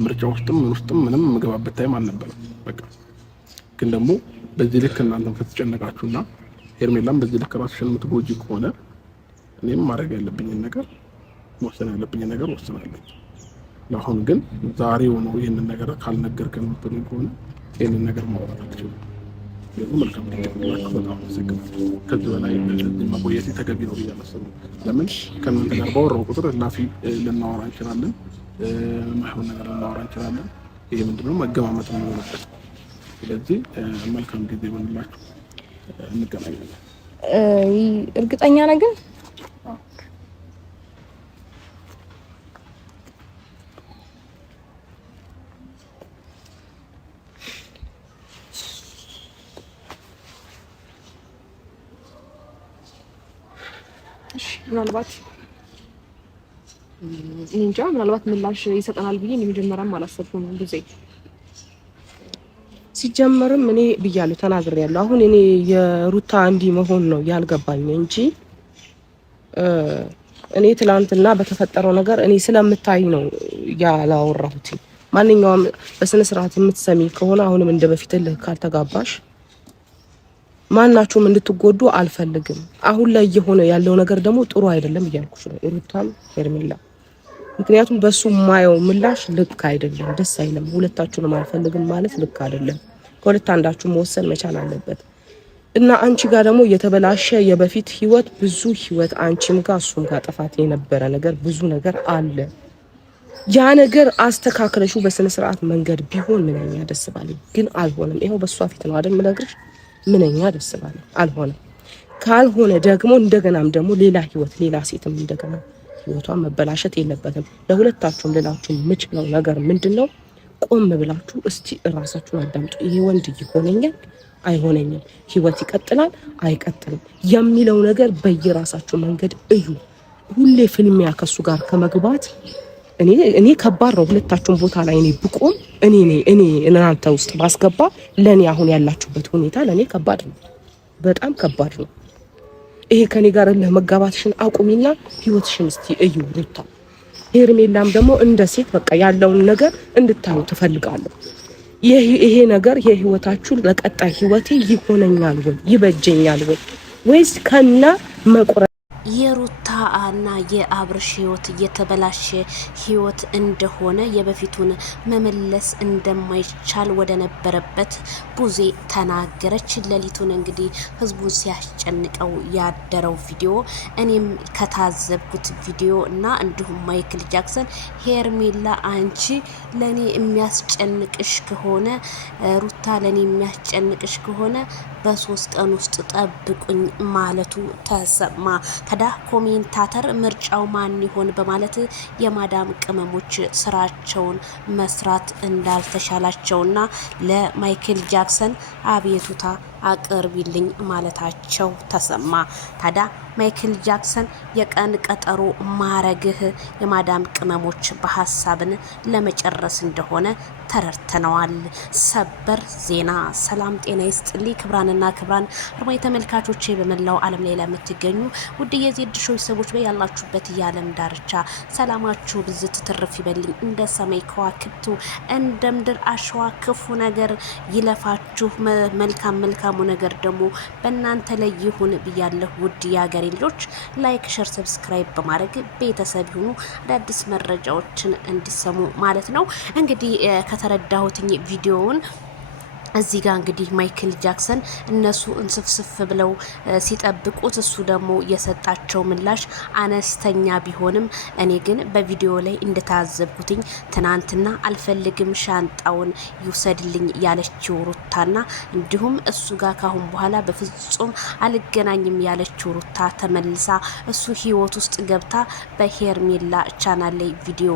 ምርጫ ውስጥም ምንም መገባበት ታይም አልነበረም። በቃ ግን ደግሞ በዚህ ልክ እናንተም ከተጨነቃችሁና ሄርሜላም በዚህ ልክ ራስሽን የምትጎጂ ከሆነ እኔም ማድረግ ያለብኝን ነገር መወሰን ያለብኝን ነገር ወስናለሁ። ለአሁን ግን ዛሬው ነው ይሄንን ነገር ካልነገርከን ብትሉኝ ከሆነ ይሄንን ነገር ማውራት አልችልም። መልካም በጣም አመሰግናለሁ። ከዚህ በላይ መቆየት ተገቢ ነው ብዬ አላሰብኩም። ለምን ከእናንተ ጋር ባወራው ቁጥር እላፊ ልናወራ እንችላለን፣ ማይሆን ነገር ልናወራ እንችላለን። ይሄ ምንድነው መገማመት ነው የሚሆንበት። ስለዚህ መልካም ጊዜ ይሆንላችሁ፣ እንገናኛለን። እርግጠኛ ነህ ግን? ምናልባት ምላሽ ይሰጠናል ብዬ መጀመሪያም አላሰብኩም። ብዙ ሲጀመርም እኔ ብያለሁ ተናግሬያለሁ። አሁን እኔ የሩታ እንዲህ መሆን ነው ያልገባኝ እንጂ እኔ ትላንትና በተፈጠረው ነገር እኔ ስለምታይ ነው ያላወራሁት። ማንኛውም በስነ ስርዓት የምትሰሚ ከሆነ አሁንም እንደበፊት ካልተጋባሽ ማናችሁም እንድትጎዱ አልፈልግም። አሁን ላይ የሆነ ያለው ነገር ደግሞ ጥሩ አይደለም እያልኩሽ ነው ሩታም ሄርሜላ። ምክንያቱም በሱ ማየው ምላሽ ልክ አይደለም፣ ደስ አይልም። ሁለታችሁንም አልፈልግም ማለት ልክ አይደለም። ከሁለት አንዳችሁ መወሰን መቻል አለበት። እና አንቺ ጋር ደግሞ የተበላሸ የበፊት ህይወት ብዙ ህይወት አንቺም ጋር እሱም ጋር ጥፋት የነበረ ነገር ብዙ ነገር አለ። ያ ነገር አስተካክለሽው በስነ ስርዓት መንገድ ቢሆን ምንኛ ደስ ባለኝ፣ ግን አልሆነም። ይሄው በሷ ፊት ነው አይደል የምነግርሽ። ምንኛ ደስ ባለኝ አልሆነም። ካልሆነ ደግሞ እንደገናም ደግሞ ሌላ ህይወት ሌላ ሴትም እንደገና ህይወቷን መበላሸት የለበትም። ለሁለታችሁም ልላችሁ የምችለው ነገር ምንድነው፣ ቆም ብላችሁ እስቲ እራሳችሁን አዳምጡ። ይሄ ወንድ ይሆነኛል አይሆነኝም፣ ህይወት ይቀጥላል አይቀጥልም የሚለው ነገር በየራሳችሁ መንገድ እዩ። ሁሌ ፍልሚያ ከሱ ጋር ከመግባት እኔ ከባድ ነው። ሁለታችሁም ቦታ ላይ እኔ ብቆም እኔ እናንተ ውስጥ ባስገባ ለኔ አሁን ያላችሁበት ሁኔታ ለኔ ከባድ ነው፣ በጣም ከባድ ነው። ይሄ ከኔ ጋር ለመጋባትሽን አቁሚና ህይወትሽን እስቲ እዩ ሩታ። ሄርሜላም ደግሞ እንደ ሴት በቃ ያለውን ነገር እንድታዩ ትፈልጋለሁ። ይሄ ነገር የህይወታችሁ ለቀጣይ ህይወቴ ይሆነኛል ወይ ይበጀኛል ወይ ወይስ ከና መቁረ የሩታ እና የአብርሽ ህይወት የተበላሸ ህይወት እንደሆነ የበፊቱን መመለስ እንደማይቻል ወደ ነበረበት ቡዜ ተናገረች። ሌሊቱን እንግዲህ ህዝቡን ሲያስጨንቀው ያደረው ቪዲዮ እኔም ከታዘብኩት ቪዲዮ እና እንዲሁም ማይክል ጃክሰን ሄርሜላ አንቺ ለኔ የሚያስጨንቅሽ ከሆነ ሩታ ለኔ የሚያስጨንቅሽ ከሆነ በ3 ቀን ውስጥ ጠብቁኝ ማለቱ ተሰማ። ታዲያ ኮሜንታተር ምርጫው ማን ይሆን በማለት የማዳም ቅመሞች ስራቸውን መስራት እንዳልተሻላቸውና ለማይክል ጃክሰን አቤቱታ አቅርቢልኝ ማለታቸው ተሰማ። ታዲያ ማይክል ጃክሰን የቀን ቀጠሮ ማረግህ የማዳም ቅመሞች በሐሳብን ለመጨረስ እንደሆነ ተረድተነዋል። ሰበር ዜና። ሰላም ጤና ይስጥልኝ ክብራንና ክብራን አድማጭ ተመልካቾቼ በመላው ዓለም ላይ ለምትገኙ ውድ የዜድ ሾው ሰዎች ያላችሁበት የዓለም ዳርቻ ሰላማችሁ ብዝት ትርፍ ይበልኝ። እንደ ሰማይ ከዋክብቱ እንደ ምድር አሸዋ ክፉ ነገር ይለፋችሁ፣ መልካሙ ነገር ደግሞ በእናንተ ላይ ይሁን ብያለሁ። ውድ የሀገሬ ልጆች ላይክ፣ ሼር፣ ሰብስክራይብ በማድረግ ቤተሰብ ይሁኑ አዳዲስ መረጃዎችን እንዲሰሙ ማለት ነው። እንግዲህ ከተረዳሁትኝ ቪዲዮውን እዚህ ጋር እንግዲህ ማይክል ጃክሰን እነሱ እንስፍስፍ ብለው ሲጠብቁት እሱ ደግሞ የሰጣቸው ምላሽ አነስተኛ ቢሆንም እኔ ግን በቪዲዮ ላይ እንደታዘብኩትኝ ትናንትና አልፈልግም ሻንጣውን ይውሰድልኝ ያለችው ሩታና እንዲሁም እሱ ጋር ካሁን በኋላ በፍጹም አልገናኝም ያለችው ሩታ ተመልሳ እሱ ህይወት ውስጥ ገብታ በሄርሜላ ቻናል ላይ ቪዲዮ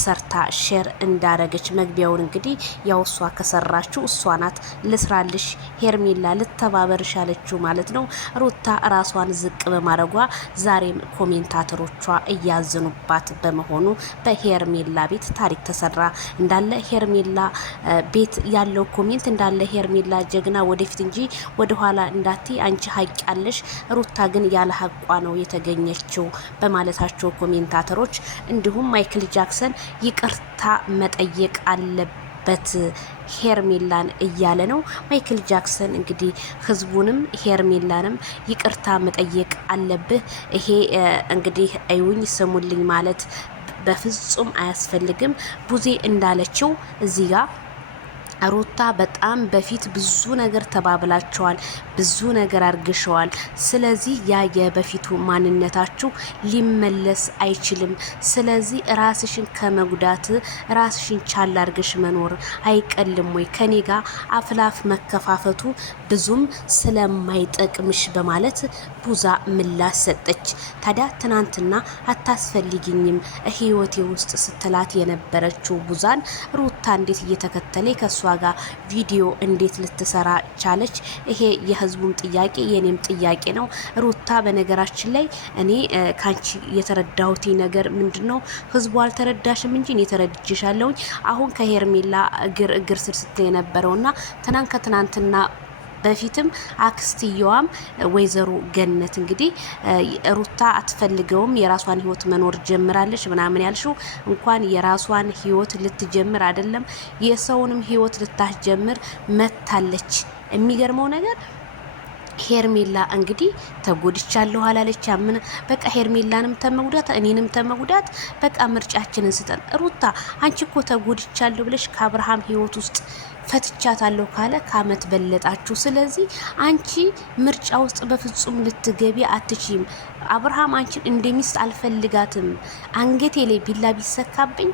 ሰርታ ሼር እንዳረገች መግቢያውን እንግዲህ ያው እሷ ከሰራችው እሷ ናት ልስራልሽ ሄርሜላ ልተባበርሽ አለችው ማለት ነው። ሩታ ራሷን ዝቅ በማድረጓ ዛሬም ኮሜንታተሮቿ እያዘኑባት በመሆኑ በሄርሜላ ቤት ታሪክ ተሰራ። እንዳለ ሄርሜላ ቤት ያለው ኮሜንት እንዳለ ሄርሜላ ጀግና ወደፊት እንጂ ወደ ኋላ እንዳቲ አንቺ ሀቅ ያለሽ፣ ሩታ ግን ያለ ሀቋ ነው የተገኘችው በማለታቸው ኮሜንታተሮች እንዲሁም ማይክል ጃክሰን ይቅርታ መጠየቅ አለበት ሄርሜላን እያለ ነው። ማይክል ጃክሰን እንግዲህ ህዝቡንም ሄርሜላንም ይቅርታ መጠየቅ አለብህ፣ ይሄ እንግዲህ አይውኝ ስሙልኝ ማለት በፍጹም አያስፈልግም። ቡዜ እንዳለችው እዚህ ጋር ሩታ በጣም በፊት ብዙ ነገር ተባብላቸዋል፣ ብዙ ነገር አርግሸዋል። ስለዚህ ያ የበፊቱ ማንነታችሁ ሊመለስ አይችልም። ስለዚህ ራስሽን ከመጉዳት ራስሽን ቻል አርገሽ መኖር አይቀልም ወይ? ከኔ ጋር አፍላፍ መከፋፈቱ ብዙም ስለማይጠቅምሽ በማለት ቡዛ ምላሽ ሰጠች። ታዲያ ትናንትና አታስፈልጊኝም ህይወቴ ውስጥ ስትላት የነበረችው ቡዛን ሩታ እንዴት እየተከተለ ከሷ ጋር ቪዲዮ እንዴት ልትሰራ ቻለች? ይሄ የህዝቡም ጥያቄ የኔም ጥያቄ ነው። ሩታ በነገራችን ላይ እኔ ካንቺ የተረዳሁት ነገር ምንድነው? ህዝቡ አልተረዳሽም እንጂ እኔ ተረድቼሻለሁኝ። አሁን ከሄርሜላ እግር ስር ስትል የነበረውና ከትናንትና በፊትም አክስትየዋም ወይዘሮ ገነት እንግዲህ ሩታ አትፈልገውም የራሷን ህይወት መኖር ጀምራለች ምናምን ያልሽው እንኳን የራሷን ህይወት ልትጀምር አይደለም የሰውንም ህይወት ልታስጀምር መታለች። የሚገርመው ነገር ሄርሜላ እንግዲህ ተጎድቻለሁ አላለች። ምን በቃ ሄርሜላንም ተመጉዳት እኔንም ተመጉዳት በቃ ምርጫችንን ስጠን። ሩታ አንቺ እኮ ተጎድቻለሁ ብለሽ ከአብርሃም ህይወት ውስጥ ፈትቻታለሁ ካለ ከአመት በለጣችሁ። ስለዚህ አንቺ ምርጫ ውስጥ በፍጹም ልትገቢ አትችይም። አብርሃም አንቺን እንደሚስት አልፈልጋትም። አንገቴ ላይ ቢላ ቢሰካብኝ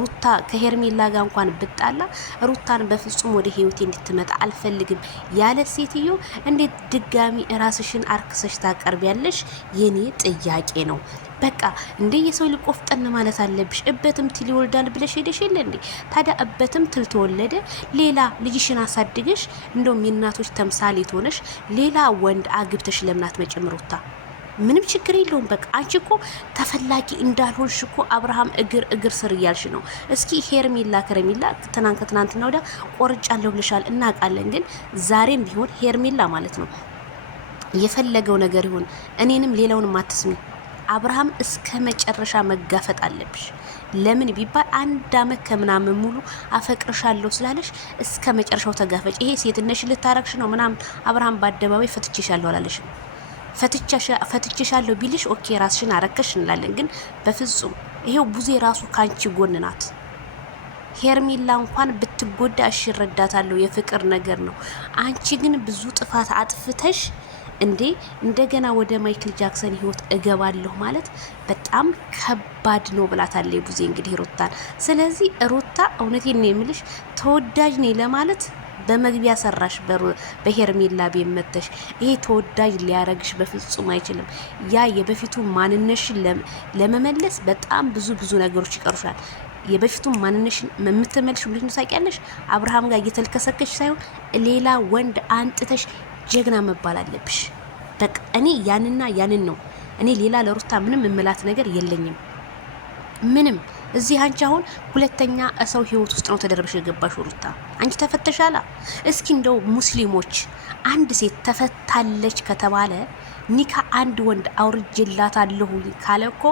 ሩታ ከሄርሜላ ጋር እንኳን ብጣላ ሩታን በፍጹም ወደ ህይወቴ እንድትመጣ አልፈልግም ያለ ሴትዮ እንዴት ድጋሚ ራስሽን አርክሰሽ ታቀርቢያለሽ? የኔ ጥያቄ ነው። በቃ እንደ የሰው ልቆፍጠን ማለት አለብሽ። እበትም ትል ይወልዳል ብለሽ ሄደሽ የለ እንዴ? ታዲያ እበትም ትል ተወለደ። ሌላ ልጅሽን አሳድገሽ እንደውም የእናቶች ተምሳሌት ሆነሽ ሌላ ወንድ አግብተሽ ለምናት መጨምሩታ ምንም ችግር የለውም። በቃ አንቺ እኮ ተፈላጊ እንዳልሆንሽ እኮ አብርሃም እግር ስር እያልሽ ነው። እስኪ ሄርሜላ ከረሜላ ከትናንትና ወዲያ ቆርጫለሁ ብለሻል እናውቃለን። ግን ዛሬም ቢሆን ሄርሜላ ማለት ነው የፈለገው ነገር ይሁን እኔንም ሌላውንም አትስሚ። አብርሃም እስከ መጨረሻ መጋፈጥ አለብሽ። ለምን ቢባል 1 አመት ከምናምን ሙሉ አፈቅርሻለሁ ስላለሽ እስከ መጨረሻው ተጋፈጭ። ይሄ ሴትነሽ ልታረክሽ ነው ምናምን። አብርሃም በአደባባይ ፈትቼሻለሁ አላለሽም። ፈትቼሻለሁ ቢልሽ ኦኬ ራስሽን አረከሽ እንላለን። ግን በፍጹም ይሄው ቡዜ ራሱ ካንቺ ጎን ናት። ሄርሜላ እንኳን ብትጎዳ እሺ እረዳታለሁ፣ የፍቅር ነገር ነው። አንቺ ግን ብዙ ጥፋት አጥፍተሽ እንደገና ወደ ማይክል ጃክሰን ህይወት እገባለሁ ማለት በጣም ከባድ ነው ብላታለች ቡዜ እንግዲህ ሩታን። ስለዚህ ሩታ እውነቴን ነው የምልሽ ተወዳጅ ነኝ ለማለት በመግቢያ ሰራሽ በሄርሜላ ቤት መተሽ ይሄ ተወዳጅ ሊያረግሽ በፍጹም አይችልም። ያ የበፊቱ ማንነሽን ለመመለስ በጣም ብዙ ነገሮች ይቀሩሻል። የበፊቱ ማንነሽን የምትመልሽ ብለሽ ነው ታውቂያለሽ። አብርሃም ጋር እየተልከሰከሽ ሳይሆን ሌላ ወንድ አንጥተሽ ጀግና መባል አለብሽ። በቃ እኔ ያንን ነው። እኔ ሌላ ለሩታ ምንም እምላት ነገር የለኝም። ምንም እዚህ አንቺ አሁን ሁለተኛ ሰው ህይወት ውስጥ ነው ተደርበሽ የገባሽ ሩታ። አንቺ ተፈተሻላ። እስኪ እንደው ሙስሊሞች አንድ ሴት ተፈታለች ከተባለ ኒካ አንድ ወንድ አውርጅላታለሁ ካለኮ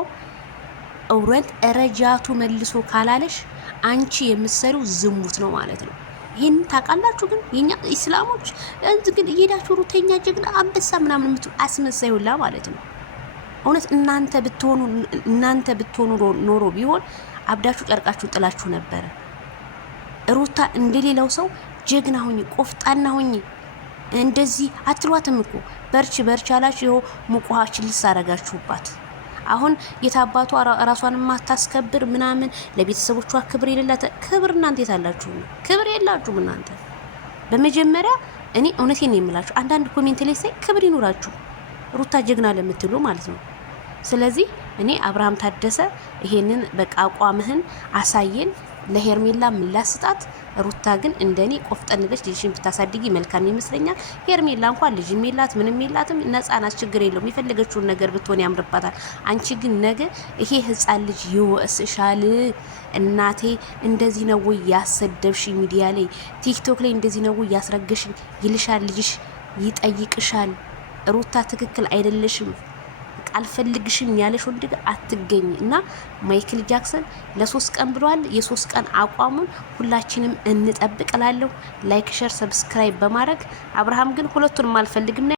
እውረት ረጃቱ መልሶ ካላለሽ አንቺ የምትሰሪው ዝሙት ነው ማለት ነው። ይሄን ታውቃላችሁ። ግን የኛ እስላሞች ግን እየሄዳችሁ ሩተኛ ጀግና አንበሳ ምናምን የምትሉ አስመሳይ ሁላ ማለት ነው። እውነት እናንተ ብትሆኑ ኖሮ ቢሆን አብዳችሁ ጨርቃችሁ ጥላችሁ ነበረ። ሩታ እንደሌላው ሰው ጀግና ሁኚ፣ ቆፍጣና ሁኚ። እንደዚህ አትሏትም እኮ በርች አላችሁ። ይኸው ሙቋችን ልሳረጋችሁባት። አሁን የታባቱ ራሷን ማታስከብር ምናምን ለቤተሰቦቿ ክብር የሌላት ክብር እናንተ የታላችሁ? ክብር የላችሁም እናንተ። በመጀመሪያ እኔ እውነቴን ነው የምላችሁ፣ አንዳንድ ኮሜንት ላይ ሳይ ክብር ይኖራችሁ ሩታ ጀግና ለምትሉ ማለት ነው። ስለዚህ እኔ አብርሃም ታደሰ ይሄንን በቃ አቋምህን አሳየን። ለሄርሜላ ምላሽ ስጣት። ሩታ ግን እንደኔ ቆፍጠን ብለሽ ልጅሽን ብታሳድጊ መልካም ይመስለኛል። ሄርሜላ እንኳን ልጅም የላት ምንም የላትም፣ ነፃ ናት፣ ችግር የለውም። የፈለገችውን ነገር ብትሆን ያምርባታል። አንቺ ግን ነገ ይሄ ህፃን ልጅ ይወስሻል። እናቴ እንደዚህ ነው ወይ ያሰደብሽ? ሚዲያ ላይ ቲክቶክ ላይ እንደዚህ ነው ወይ ያስረገሽ ይልሻል። ልጅሽ ይጠይቅሻል። ሩታ ትክክል አይደለሽም፣ አልፈልግሽም ያለሽ ወንድ ጋር አትገኝ እና ማይክል ጃክሰን ለ3 ቀን ብሏል። የ3 ቀን አቋሙን ሁላችንም እንጠብቅላለሁ። ላይክ፣ ሼር፣ ሰብስክራይብ በማድረግ አብርሃም ግን ሁለቱንም አልፈልግም